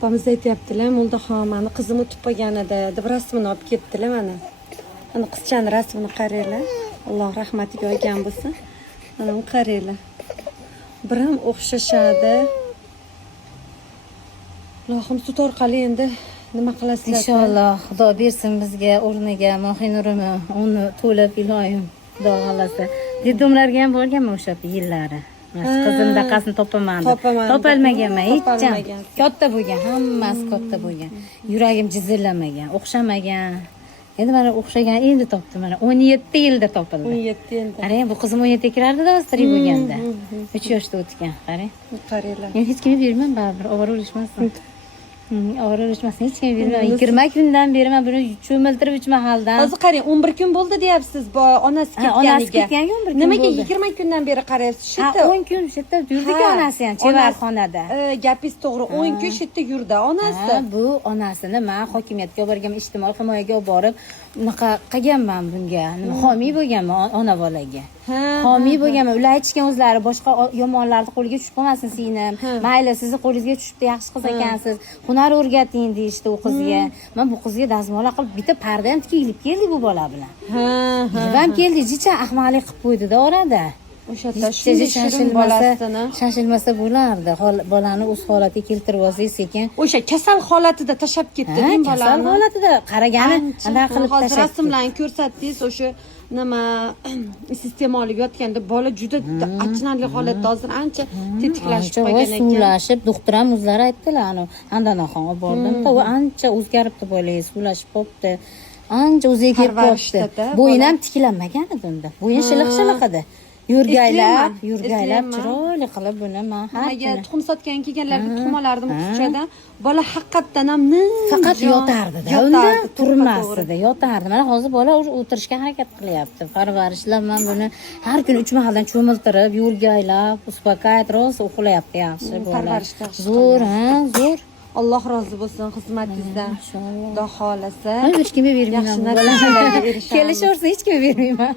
opamiz aytyaptilar, Muldaxon, mani qizim o'tib qolgan edi deb rasmini olib ketdilar mana. Mana qizchani rasmini qaranglar. Alloh rahmatiga olgan bo'lsin. Mana uni qaranglar. Biram o'xshashadi. Ilohim sut orqali endi nima qilasizlar? Inshaalloh Xudo bersin bizga o'rniga Mohinurini uni to'lib iloyim Xudo xolasa. Dedimlarga ham bo'lganman o'sha yillari. Qizimda qasni topaman. Topolmaganman hech ham. Katta bo'lgan, hammasi katta bo'lgan. Yuragim jizillamagan, o'xshamagan. Endi mana o'xshagan endi topdim mana 17 yilda topildi. 17 yilda. Qarang, bu qizim 17 kirardi-da, o'stirik bo'lganda. 3 yoshda o'tgan, qarang. Qaranglar. Men hech kimga bermayman, baribir ovora o'lishmasin. Ovora o'lishmasin, hech kimga bermayman. 20 kundan beri men buni cho'miltirib 3 mahaldan. Hozir qarang, 11 kun bo'ldi deyapsiz, bu onasi ketganiga. Onasi ketganiga 11 kun bo'ldi. Nimaga 20 kundan beri qarayapsiz? Shu yerda 10 kun shu yerda yurdi-ku onasi ham chevarxonada. Gapingiz to'g'ri, 10 kun shu yerda yurdi onasi. Bu onasini men hokimiyatga borganman, ijtimoiy himoyaga olib borib, unaqa qilganman bunga. Nima homiy bo'lganman ona bolaga. Homiy bo'lganman. Ular aytishgan o'zlari boshqa yomonlarning qo'liga tushib qolmasin singlim. Mayli, sizni qo'lingizga tushibdi, yaxshi qiz ekansiz. Hunar o'rgating deyishdi u qizga. Men bu qizga dazmola qilib bitta parda ham tikilib keldik bu bola bilan. Ham keldik, jicha ahmoqlik qilib qo'ydi-da orada. O'sha shirin bolasini shashilmasa bo'lardi. Bolani o'z holatiga keltirib olsangiz sekin. O'sha kasal holatida tashab ketdi-ku bolani. Kasal holatida qaragani anaqa qilib hozir tashab. rasmlarni ko'rsatdingiz, o'sha nima sistemalik yotganda bola juda achinarli holatda hozir ancha tetiklashib qolgan ekan. Suvlashib, doktor ham o'zlari aytdilar, ana Handanaxon olib bordim. U ancha o'zgaribdi bolangiz, suvlashib qopti. Ancha o'ziga kelib qopti. Bo'yin ham tiklanmagan edi unda. Bo'yin shiliq-shiliq edi. Yurgaylab chiroyli qilib buni men nimaga tuxum sotgan kelganlarga tuxum olardim qizchadan. Bola haqiqatdan ham faqat yotardi-da. Unda turmasdi, yotardi. Mana hozir bola o'tirishga harakat qilyapti. Parvarishlab men buni har kuni 3 mahaldan cho'miltirib, yurgaylab, uspokayt, rosa uxlayapti yaxshi bola. Zo'r, zo'r. Alloh rozi bo'lsin xizmatingizdan. Xudo xolasa. Hech kimga bermayman. Yaxshi narsalarga erishamiz. Kelishaversa hech kimga bermayman.